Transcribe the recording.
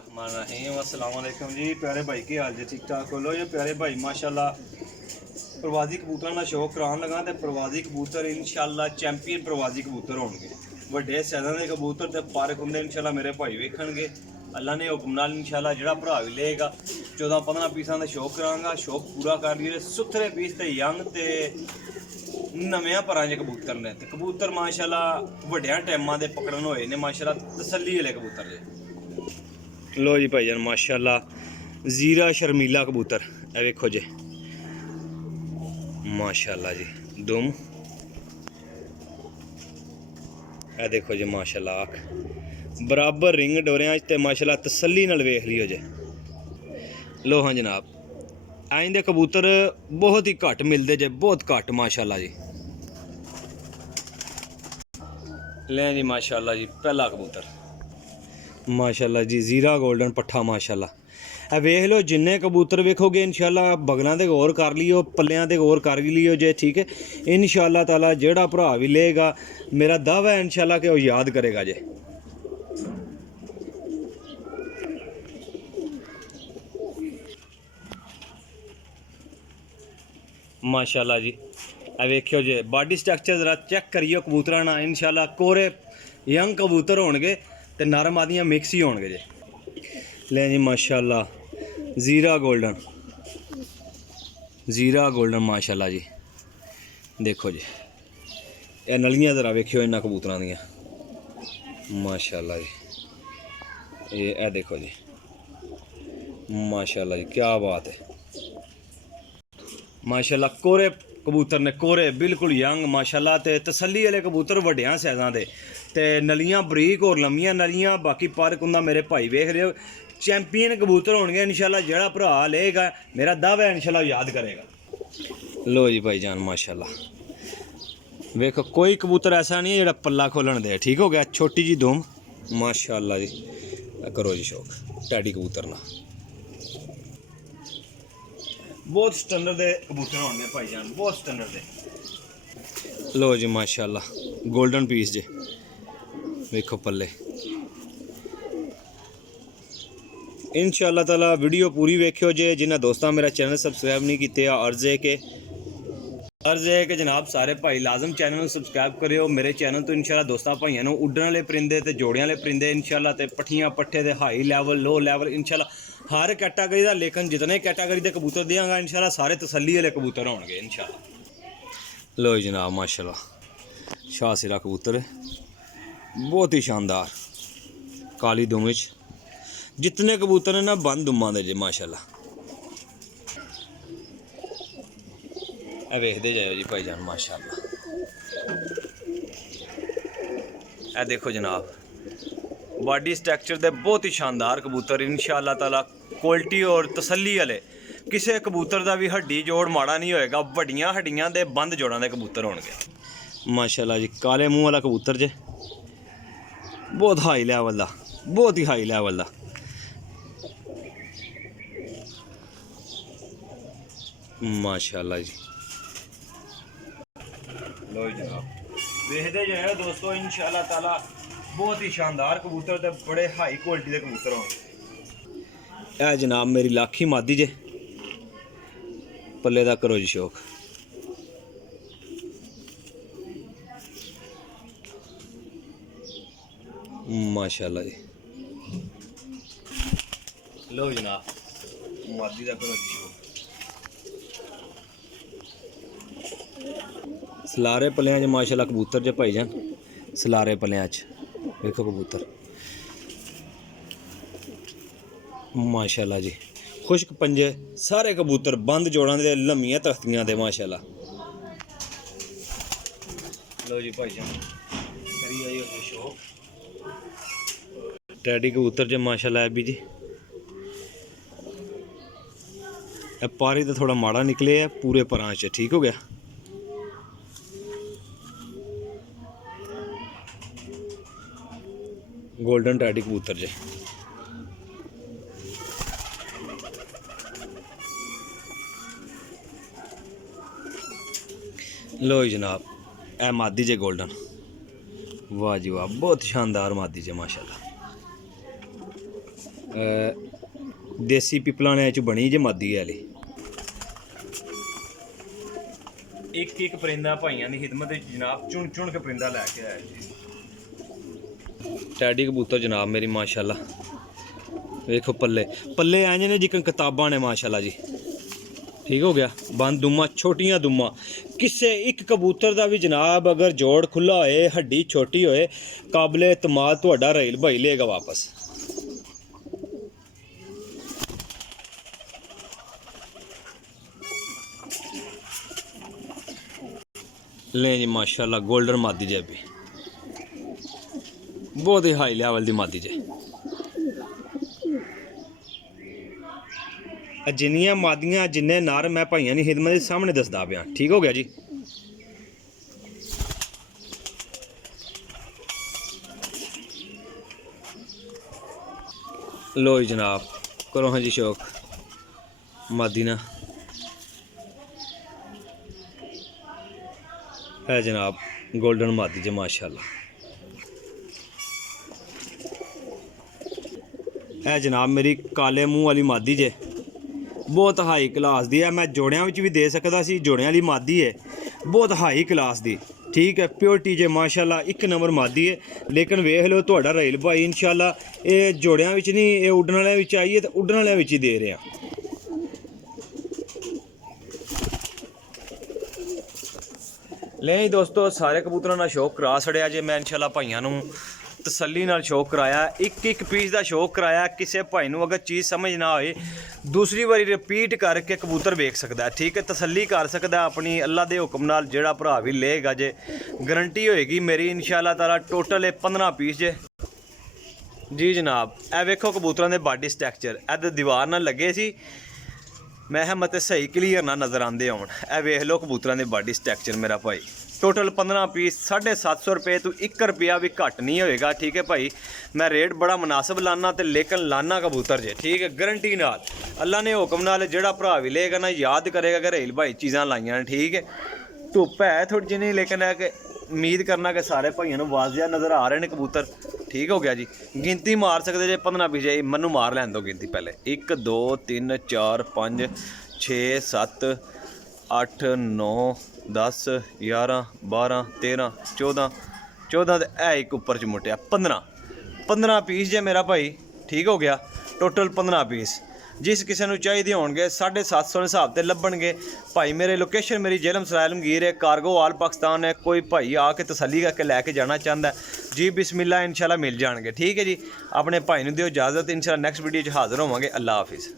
अस्सलाम वालेकुम जी प्यारे भाई की हाल जी ठीक ठाक बोलो ये प्यारे भाई माशाल्लाह प्रवासी कबूतर का शौक कराने लगा तो प्रवासी कबूतर इंशाल्लाह चैंपियन प्रवासी कबूतर होंगे ਵੱਡੇ ਸਾਇਜ਼ਾਂ ਦੇ कबूतर ਤੇ ਪਾਰਕ ਹੁੰਦੇ इंशाल्लाह मेरे भाई ਵੇਖਣਗੇ अल्लाह ने हुक्म नाल इंशाल्लाह ਜਿਹੜਾ ਭਰਾ ਵੀ ਲਏਗਾ 14-15 ਪੀਸਾਂ ਦਾ ਸ਼ੌਕ ਕਰਾਂਗਾ ਸ਼ੌਕ ਪੂਰਾ ਕਰ ਲਈਏ ਸੁਥਰੇ ਪੀਸ ਤੇ ਯੰਗ ਤੇ ਨਵੇਂ ਪਰਾਂ ਦੇ ਕਬੂਤਰ ਨੇ ਤੇ ਕਬੂਤਰ ਮਾਸ਼ਾਅੱਲਾ ਵੱਡਿਆਂ ਟਾਈਮਾਂ ਦੇ ਪਕੜਨ ਹੋਏ ਨੇ ਮਾਸ਼ਾਅੱਲਾ ਤਸੱਲੀ ਵਾਲੇ ਕਬੂਤਰ ਨੇ लो जी भाईजान माशाल्लाह जीरा शर्मीला कबूतर ए वेखो जी माशाल्लाह जी दुम ए देखो जी माशाल्लाह आख बराबर रिंग डोरियां ते माशाल्लाह तसल्ली नाल वेख लियो जी लो हाँ जनाब आइंदे कबूतर बहुत ही घट मिलते जे बहुत घट माशाल्लाह जी ले जी माशाल्लाह जी पहला कबूतर माशाल्लाह जी जीरा गोल्डन पट्ठा माशाल्लाह ए वेख लो जिन्ने कबूतर वेखोगे इंशाल्लाह बगलों ते गौर कर लियो पल्लियां ते गौर कर लियो जे ठीक है इंशाल्लाह ताला जेड़ा भरा भी लेगा मेरा दावा है इंशाल्लाह कि वो याद करेगा जे माशाल्लाह जी ए वेखियो जे बॉडी स्ट्रक्चर जरा चेक करियो कबूतरां ना इंशाल्लाह कोरे यंग कबूतर होणगे ते नरम आदियां मिक्स ही होणगे जे ले जी माशाल्लाह जीरा गोल्डन माशाल्लाह जी देखो जी ये नलियां जरा वेखियो इन्हां कबूतरां दियां माशाल्लाह जी ये ए देखो जी माशाल्लाह जी क्या बात है माशाल्लाह कोरे कबूतर ने कोरे बिल्कुल यंग माशाल्लाह ते तसल्ली वाले कबूतर वड्डियां साइज़ां दे ते नलियां बरीक और लम्मियां नलियां बाकी पार्क हुंदा मेरे भाई वेख रहे हो चैंपियन कबूतर होणगे इंशाल्लाह जेड़ा भरा लेगा मेरा दावा है इंशाल्लाह याद करेगा लो जी भाईजान माशाल्लाह वेखो कोई कबूतर ऐसा नहीं है जेड़ा पल्ला खोलन दे ठीक हो गया छोटी जी दुम माशाल्लाह जी करो जी शौक टैडी कबूतर ना बहुत स्टैंडर्ड दे कबूतर होंगे भाईजान बहुत स्टैंडर्ड दे लो जी माशाल्लाह गोल्डन पीस जे वेखो पल्ले इंशाल्लाह ताला वीडियो पूरी वेखियो जे जिन्हें दोस्तां मेरा चैनल सबसक्राइब नहीं किए अर्ज है कि जनाब सारे भाई लाजम चैनल सबसक्राइब करियो मेरे चैनल तो इंशाल्लाह दोस्तां भाइयों नूं उड्डण वाले परिंदे ते जोड़ियां वाले परिंदे इंशाल्लाह ते पट्ठियां पट्ठे दे हाई लैवल लो लैवल इंशाल्लाह हर कैटागरी का लेकिन जितने कैटागरी के कबूतर देंगा इंशाल्लाह सारे तसल्ली वाले कबूतर होंगे इंशाल्लाह लो जनाब माशाल्लाह शाह सिरा कबूतर बहुत ही शानदार काली दुम जितने कबूतर हैं ना बंद दुमा दे जे माशाल्लाह वेखते जाओ जी भाईजान माशाल्लाह ए देखो जनाब बॉडी स्ट्रक्चर दे बहुत ही शानदार कबूतर इंशाल्लाह ताला क्वालिटी और तसल्ली वाले किसी कबूतर का भी हड्डी जोड़ माड़ा नहीं होएगा वड्डियां हड्डियां दे बंद जोड़ां दे कबूतर होणगे माशाल्लाह जी काले मूँह वाला कबूतर जे बहुत हाई लैवल दा बहुत ही हाई लैवल दा माशाल्लाह जी लो जनाब वेखते जाओ दोस्तों इंशाल्लाह ताला बहुत ही शानदार कबूतर ते बड़े हाई क्वालिटी के कबूतर होंगे ए जनाब मेरी लाखी मादी जे पल्ले दा करो जी शौक माशाल्लाह जी लो जनाब मादी दा करो जी शौक सलारे पल्लियां च माशाल्लाह कबूतर जे भाईजान सलारे पल्लियां च देखो कबूतर माशाल्लाह जी खुश्क पंजे सारे कबूतर बंद जोड़ां दे लम्मियां तख्तियां दे माशाल्लाह लो जी भाईजान करी आइयो शौक टैडी कबूतर जे माशाल्लाह भी जी पारी तो थोड़ा माड़ा निकले है पूरे परां च ठीक हो गया गोल्डन टैडी कबूतर जे लो जनाब ए मादी जे गोल्डन वाह जी वाह बहुत शानदार मादी जे माशाल्लाह देसी पिपलाने च बनी जे मादी वाली एक परिंदा भाइयों की खिदमत जनाब चुन चुन के परिंदा लैके आया जी। टैडी कबूतर जनाब मेरी माशाल्लाह देखो पल्ले पल्ले आए ने जिकन किताबां ने माशाल्लाह जी। ठीक हो गया बंद दुमा छोटियां दुमा किसे एक कबूतर का भी जनाब अगर जोड़ खुला होए हड्डी छोटी होए काबिले एतमाद तुहाडा रहील भाई लेगा वापस। ले जी माशाल्लाह गोल्डन मादी जे भी बहुत ही हाई लेवल की मादी जे। जिन्नियां मादियां जिन्ने नर मैं भाइयों की खिदमत के सामने दसदा पिया। ठीक हो गया जी। लो जी जनाब करो हाँ जी शौक मादी ना है जनाब गोल्डन मादी जे माशाल्लाह है जनाब मेरी काले मुँह वाली मादी जे बहुत हाई क्लास दी है। मैं जोड़ियां विच भी दे सकदा सी जोड़ियां वाली मादी है बहुत हाई क्लास दी। ठीक है प्योरिटी जे माशाल्लाह एक नंबर मादी है। लेकिन वेख लो तुहाडा रहील भाई इंशाल्लाह ये जोड़ियां विच नहीं ये उड्डण वाले विच आई है तो उड्डण वाले विच ही दे रहे हैं। ले दोस्तों सारे कबूतरों का शौक करा छड़िया जे मैं इंशाल्लाह भाइयों नूं तसल्ली नाल शौक कराया एक पीस का शौक कराया। किसी भाई नूं अगर चीज़ समझ ना आए दूसरी बारी रिपीट करके कबूतर वेख सकता है। ठीक है तसल्ली कर सकता अपनी अल्लाह के हुक्म नाल जेड़ा भरा भी लेगा जे गारंटी होएगी मेरी इंशाल्लाह ताला। टोटल 15 पीस जे जी जनाब। ए वेखो कबूतरों के बॉडी स्ट्रक्चर ए दीवार नाल लगे सी मैं मत सही क्लीयर ना नज़र आते आउण। ए वेख लो कबूतरों के बॉडी स्ट्रक्चर मेरा भाई टोटल 15 पीस 750 रुपये तो 1 रुपया भी घट नहीं होएगा। ठीक है भाई मैं रेट बड़ा मुनासिब लाना तो लेकिन लाना कबूतर जे। ठीक है गारंटी नाल अल्लाह ने हुक्म नाल जेड़ा भरा भी लेगा ना याद करेगा कि रहील भाई चीज़ां लाइयां ने। ठीक है धुप्प है थोड़ी जी नहीं लेकिन है कि उम्मीद करना कि सारे भाइयों को वाजिया नज़र आ रहे हैं कबूतर। ठीक हो गया जी गिनती मार सकते जे 15 पीस जे मनु मार लैन दो गिनती पहले 1 2 3 4 5 6 7 8 9 10 11 12 13 14 14 तो है एक उपर च मुटिया 15 पीस जे मेरा भाई। ठीक हो गया टोटल 15 पीस जिस किसी को चाहिए होंगे 750 हिसाब से लभणगे भाई। मेरे लोकेशन मेरी जेलम सराय लमगीर है कार्गो ऑल पाकिस्तान है। कोई भाई आके तसल्ली करके लैके जाना चाहता है जी बिस्मिल्लाह इंशाल्लाह मिल जाएंगे। ठीक है जी अपने भाई नूं दिओ इजाज़त इंशाल्लाह नेक्स्ट वीडियो हाज़िर होवांगे। अल्लाह हाफिज़।